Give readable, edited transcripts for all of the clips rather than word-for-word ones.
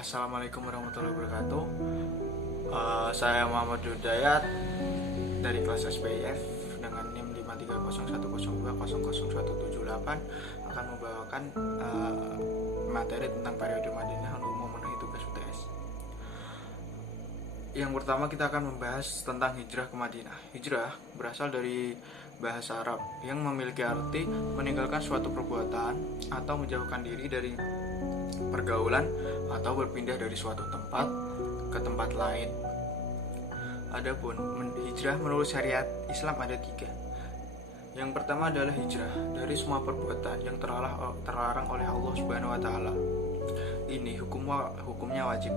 Assalamualaikum warahmatullahi wabarakatuh. Saya Muhammad Hidayat dari kelas SPIF dengan NIM 53010200178 akan membawakan materi tentang periode Madinah untuk memenuhi tugas UTS. Yang pertama kita akan membahas tentang hijrah ke Madinah. Hijrah berasal dari bahasa Arab yang memiliki arti meninggalkan suatu perbuatan atau menjauhkan diri dari pergaulan atau berpindah dari suatu tempat ke tempat lain. Adapun hijrah menurut syariat Islam ada 3. Yang pertama adalah hijrah dari semua perbuatan yang terlarang oleh Allah Subhanahu wa taala. Ini hukumnya wajib.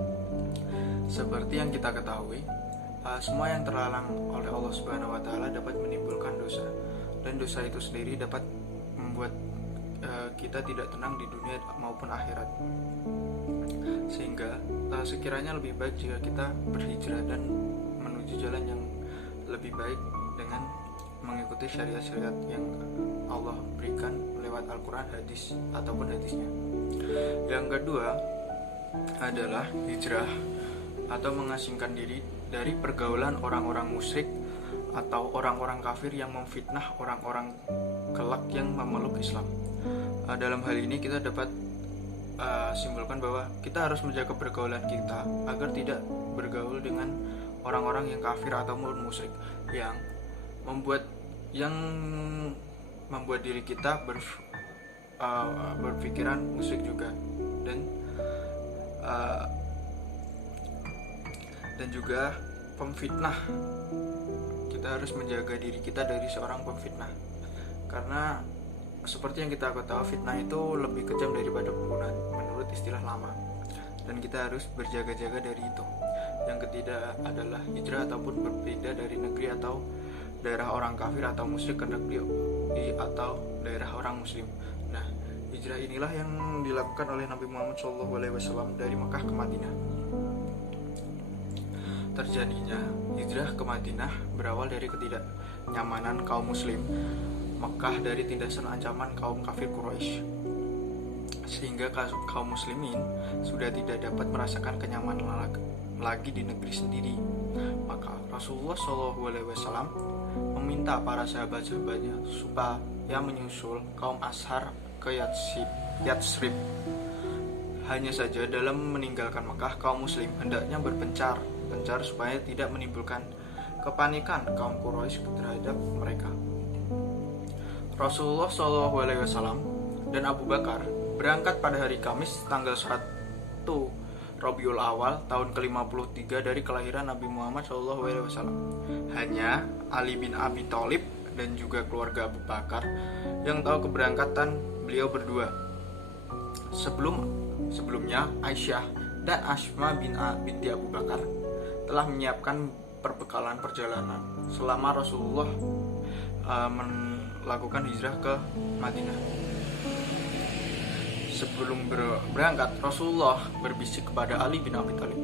Seperti yang kita ketahui, semua yang terlarang oleh Allah Subhanahu wa taala dapat menimbulkan dosa, dan dosa itu sendiri dapat membuat kita tidak tenang di dunia maupun akhirat. Sehingga sekiranya lebih baik jika kita berhijrah dan menuju jalan yang lebih baik dengan mengikuti syariat-syariat yang Allah berikan lewat Al-Quran, hadis ataupun hadisnya. Yang kedua adalah hijrah atau mengasingkan diri dari pergaulan orang-orang musyrik atau orang-orang kafir yang memfitnah orang-orang kelak yang memeluk Islam. Dalam hal ini kita dapat simpulkan bahwa kita harus menjaga pergaulan kita agar tidak bergaul dengan orang-orang yang kafir atau musyrik yang membuat diri kita berpikiran musyrik juga, dan juga pemfitnah. Kita harus menjaga diri kita dari seorang pemfitnah, karena seperti yang kita ketahui, fitnah itu lebih kejam daripada pembunuhan menurut istilah lama, dan kita harus berjaga-jaga dari itu. Yang ketiga adalah hijrah ataupun berpindah dari negeri atau daerah orang kafir atau musyrik ke negeri atau daerah orang muslim. Nah, hijrah inilah yang dilakukan oleh Nabi Muhammad SAW dari Mekah ke Madinah. Terjadinya hijrah ke Madinah berawal dari ketidaknyamanan kaum muslim Mekah dari tindasan ancaman kaum kafir Quraisy, sehingga kaum muslimin sudah tidak dapat merasakan kenyamanan lagi di negeri sendiri. Maka Rasulullah SAW meminta para sahabat-sahabatnya supaya menyusul kaum Ashar ke Yatsrib. Hanya saja dalam meninggalkan Mekah, kaum muslim hendaknya berpencar supaya tidak menimbulkan kepanikan kaum Quraisy terhadap mereka. Rasulullah SAW dan Abu Bakar berangkat pada hari Kamis tanggal 1 Rabiul Awal tahun ke-53 dari kelahiran Nabi Muhammad SAW. Hanya Ali bin Abi Thalib dan juga keluarga Abu Bakar yang tahu keberangkatan beliau berdua. Sebelumnya Aisyah dan Asma binti Abu Bakar telah menyiapkan perbekalan perjalanan selama Rasulullah melakukan hijrah ke Madinah. Sebelum berangkat, Rasulullah berbisik kepada Ali bin Abi Thalib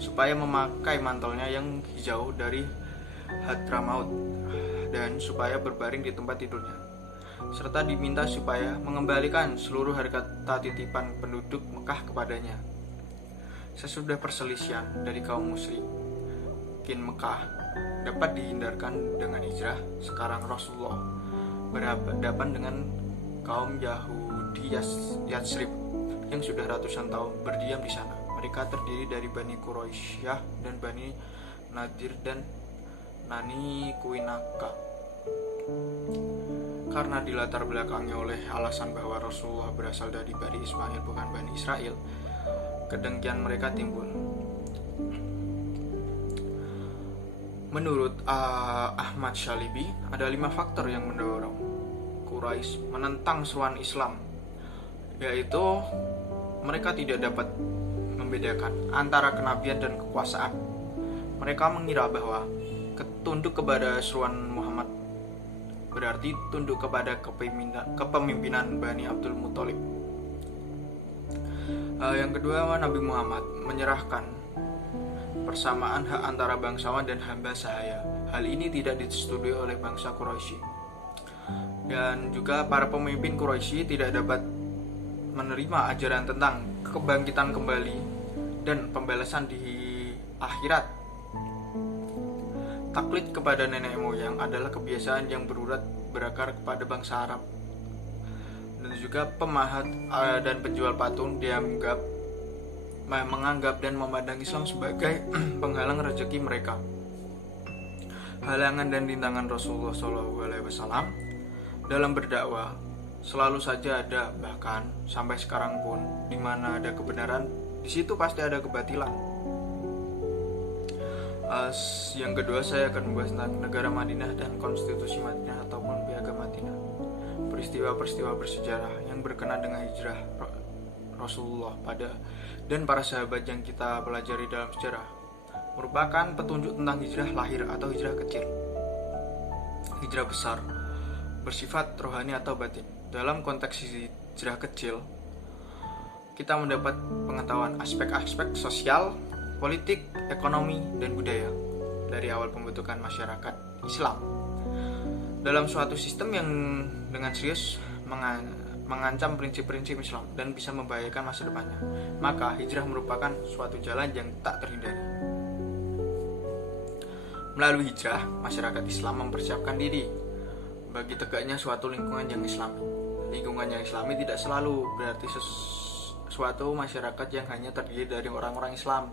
supaya memakai mantelnya yang hijau dari Hadramaut dan supaya berbaring di tempat tidurnya, serta diminta supaya mengembalikan seluruh harta titipan penduduk Mekah kepadanya. Sesudah perselisihan dari kaum musyrikin Mekah dapat dihindarkan dengan hijrah, sekarang Rasulullah berhadapan dengan kaum Yahudi Yatsrib yang sudah ratusan tahun berdiam di sana. Mereka terdiri dari Bani Quraisyah dan Bani Nadir dan Nani Kuinaka. Karena dilatar belakangi oleh alasan bahwa Rasulullah berasal dari Bani Ismail bukan Bani Israel, kedengkian mereka timbul. Menurut Ahmad Shalibi, ada 5 faktor yang mendorong Quraisy menentang seruan Islam, yaitu mereka tidak dapat membedakan antara kenabian dan kekuasaan. Mereka mengira bahwa tunduk kepada seruan Muhammad berarti tunduk kepada kepemimpinan Bani Abdul Muthalib. Yang kedua, Nabi Muhammad menyerahkan persamaan hak antara bangsawan dan hamba sahaya. Hal ini tidak disetujui oleh bangsa Quraisy. Dan juga para pemimpin Quraisy tidak dapat menerima ajaran tentang kebangkitan kembali dan pembalasan di akhirat. Taklid kepada nenek moyang adalah kebiasaan yang berakar kepada bangsa Arab. Dan juga pemahat dan penjual patung menganggap dan memandang Islam sebagai penghalang rezeki mereka. Halangan dan rintangan Rasulullah SAW dalam berdakwah selalu saja ada, bahkan sampai sekarang pun, di mana ada kebenaran, di situ pasti ada kebatilan. Yang kedua, saya akan membahas tentang negara Madinah dan konstitusi Madinah ataupun piagam Madinah. Peristiwa-peristiwa bersejarah yang berkenaan dengan hijrah Rasulullah dan para sahabat yang kita pelajari dalam sejarah merupakan petunjuk tentang hijrah lahir atau hijrah kecil, hijrah besar, bersifat rohani atau batin. Dalam konteks hijrah kecil, kita mendapat pengetahuan aspek-aspek sosial, politik, ekonomi, dan budaya dari awal pembentukan masyarakat Islam dalam suatu sistem yang dengan serius mengancam prinsip-prinsip Islam dan bisa membahayakan masa depannya. Maka hijrah merupakan suatu jalan yang tak terhindari. Melalui hijrah, masyarakat Islam mempersiapkan diri bagi tegaknya suatu lingkungan yang Islami. Lingkungan yang Islami tidak selalu berarti suatu masyarakat yang hanya terdiri dari orang-orang Islam,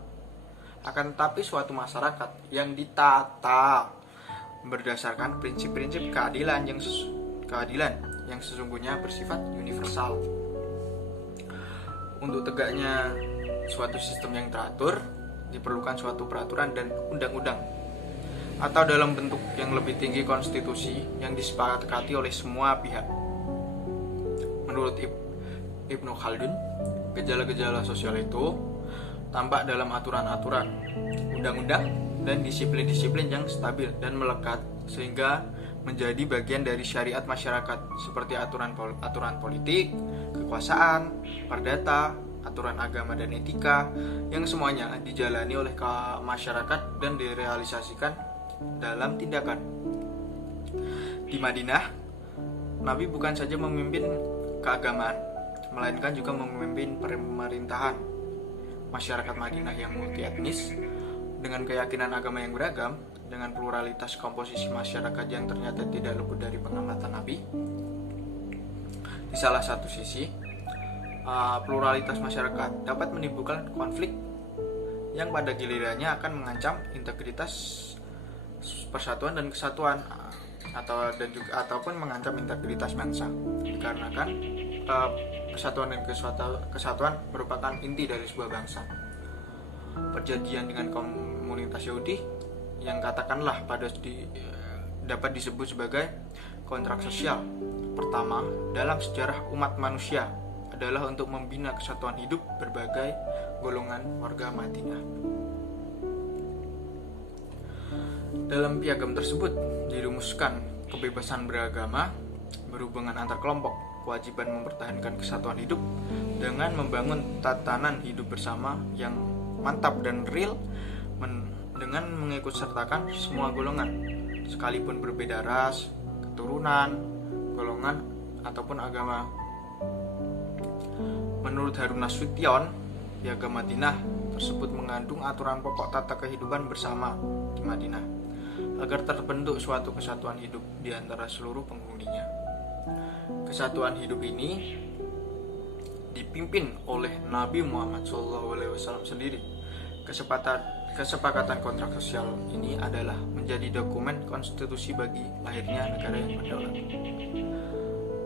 akan tetapi suatu masyarakat yang ditata berdasarkan prinsip-prinsip keadilan yang sesungguhnya bersifat universal. Untuk tegaknya suatu sistem yang teratur, diperlukan suatu peraturan dan undang-undang, atau dalam bentuk yang lebih tinggi konstitusi yang disepakati oleh semua pihak. Menurut Ibnu Khaldun, gejala-gejala sosial itu tampak dalam aturan-aturan, undang-undang, dan disiplin-disiplin yang stabil dan melekat sehingga menjadi bagian dari syariat masyarakat, seperti aturan politik, kekuasaan, perdata, aturan agama dan etika, yang semuanya dijalani oleh masyarakat dan direalisasikan dalam tindakan. Di Madinah, Nabi bukan saja memimpin keagamaan, melainkan juga memimpin pemerintahan. Masyarakat Madinah yang multi etnis, dengan keyakinan agama yang beragam, dengan pluralitas komposisi masyarakat yang ternyata tidak luput dari pengamatan Nabi. Di salah satu sisi, pluralitas masyarakat dapat menimbulkan konflik yang pada gilirannya akan mengancam integritas persatuan dan kesatuan ataupun mengancam integritas bangsa, dikarenakan persatuan dan kesatuan merupakan inti dari sebuah bangsa. Perjanjian dengan komunitas Yahudi yang katakanlah dapat disebut sebagai kontrak sosial pertama dalam sejarah umat manusia adalah untuk membina kesatuan hidup berbagai golongan warga Madinah. Dalam piagam tersebut dirumuskan kebebasan beragama, berhubungan antar kelompok, kewajiban mempertahankan kesatuan hidup dengan membangun tatanan hidup bersama yang mantap dan real dengan mengikutsertakan semua golongan, sekalipun berbeda ras, keturunan, golongan, ataupun agama. Menurut Harun Nasution, piagam Madinah tersebut mengandung aturan pokok tata kehidupan bersama di Madinah agar terbentuk suatu kesatuan hidup di antara seluruh penghuninya. Kesatuan hidup ini dipimpin oleh Nabi Muhammad SAW sendiri. Kesepakatan kontrak sosial ini adalah menjadi dokumen konstitusi bagi lahirnya negara yang berdaulat.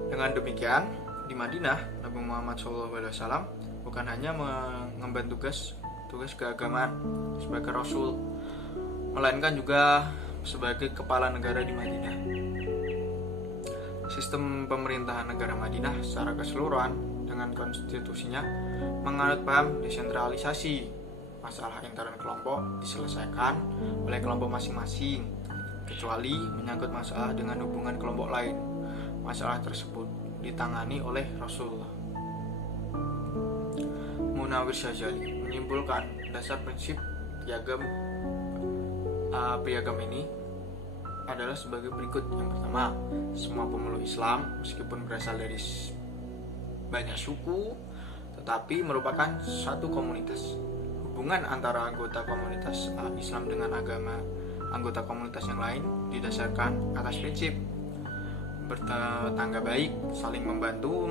Dengan demikian, di Madinah, Nabi Muhammad SAW bukan hanya mengemban tugas keagamaan sebagai Rasul, melainkan juga sebagai kepala negara di Madinah. Sistem pemerintahan negara Madinah secara keseluruhan dengan konstitusinya menganut paham desentralisasi. Masalah internal kelompok diselesaikan oleh kelompok masing-masing, kecuali menyangkut masalah dengan hubungan kelompok lain. Masalah tersebut ditangani oleh Rasulullah. Munawir Syazali menyimpulkan dasar prinsip piagam ini adalah sebagai berikut. Yang pertama, semua pemeluk Islam meskipun berasal dari banyak suku tetapi merupakan satu komunitas. hubungan antara anggota komunitas Islam dengan anggota komunitas yang lain didasarkan atas prinsip bertetangga baik, saling membantu,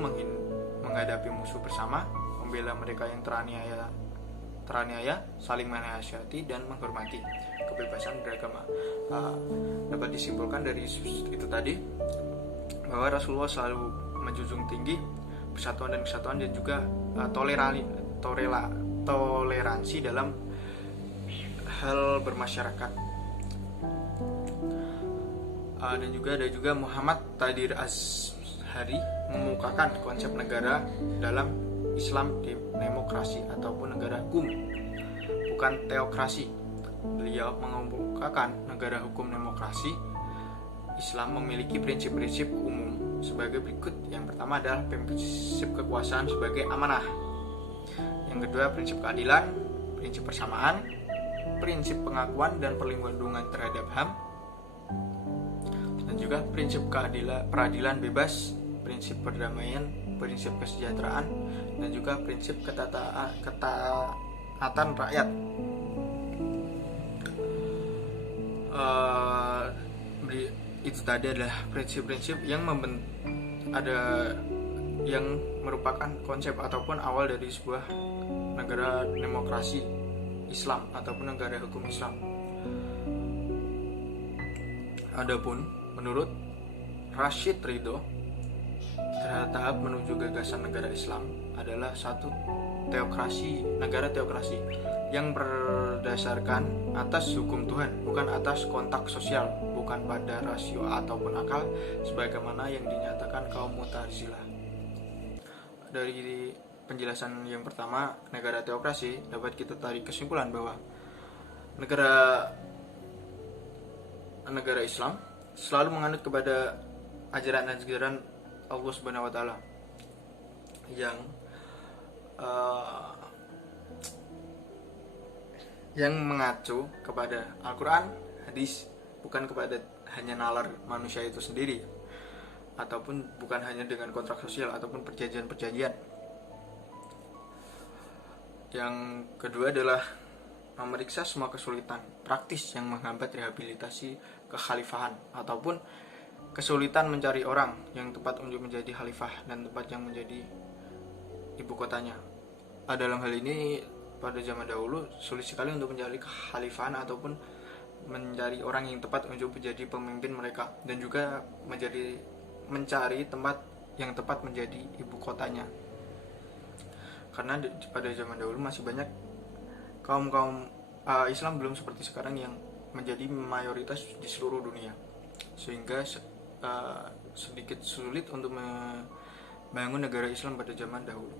menghadapi musuh bersama, membela mereka yang teraniaya, saling menasihati dan menghormati kebebasan beragama. Dapat disimpulkan dari itu tadi bahwa Rasulullah selalu menjunjung tinggi persatuan dan kesatuan dan juga toleransi dalam hal bermasyarakat. Dan juga ada juga Muhammad Tadir Azhari mengemukakan konsep negara dalam Islam demokrasi ataupun negara hukum, bukan teokrasi. Beliau mengemukakan negara hukum demokrasi Islam memiliki prinsip-prinsip umum sebagai berikut. Yang pertama adalah prinsip kekuasaan sebagai amanah. Yang kedua prinsip keadilan, prinsip persamaan, prinsip pengakuan dan perlindungan terhadap HAM, dan juga prinsip peradilan bebas, prinsip perdamaian, prinsip kesejahteraan, dan juga prinsip ketaatan rakyat. Itu tadi adalah prinsip-prinsip yang merupakan konsep ataupun awal dari sebuah negara demokrasi Islam ataupun negara hukum Islam. Adapun menurut Rashid Ridho, tahap menuju gagasan negara Islam adalah satu negara teokrasi yang berdasarkan atas hukum Tuhan, bukan atas kontak sosial, bukan pada rasio ataupun akal sebagaimana yang dinyatakan kaum Mu'tazilah. Dari penjelasan yang pertama, negara teokrasi, dapat kita tarik kesimpulan bahwa negara Islam selalu menganut kepada ajaran Allah Subhanahu wa taala yang mengacu kepada Al-Quran, hadis, bukan kepada hanya nalar manusia itu sendiri, ataupun bukan hanya dengan kontrak sosial ataupun perjanjian-perjanjian. Yang kedua adalah memeriksa semua kesulitan praktis yang menghambat rehabilitasi kekhalifahan ataupun kesulitan mencari orang yang tepat untuk menjadi khalifah dan tempat yang menjadi ibu kotanya. Dalam hal ini pada zaman dahulu sulit sekali untuk mencari kekhalifahan ataupun mencari orang yang tepat untuk menjadi pemimpin mereka, dan juga mencari tempat yang tepat menjadi ibu kotanya. Karena pada zaman dahulu masih banyak kaum Islam belum seperti sekarang yang menjadi mayoritas di seluruh dunia, sehingga sedikit sulit untuk membangun negara Islam pada zaman dahulu.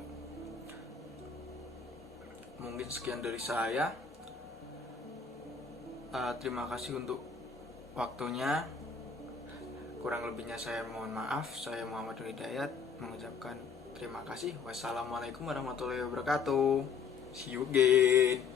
Mungkin sekian dari saya. Terima kasih untuk waktunya. Kurang lebihnya saya mohon maaf. Saya Muhammad Hidayat mengucapkan terima kasih. Wassalamualaikum warahmatullahi wabarakatuh. See you again.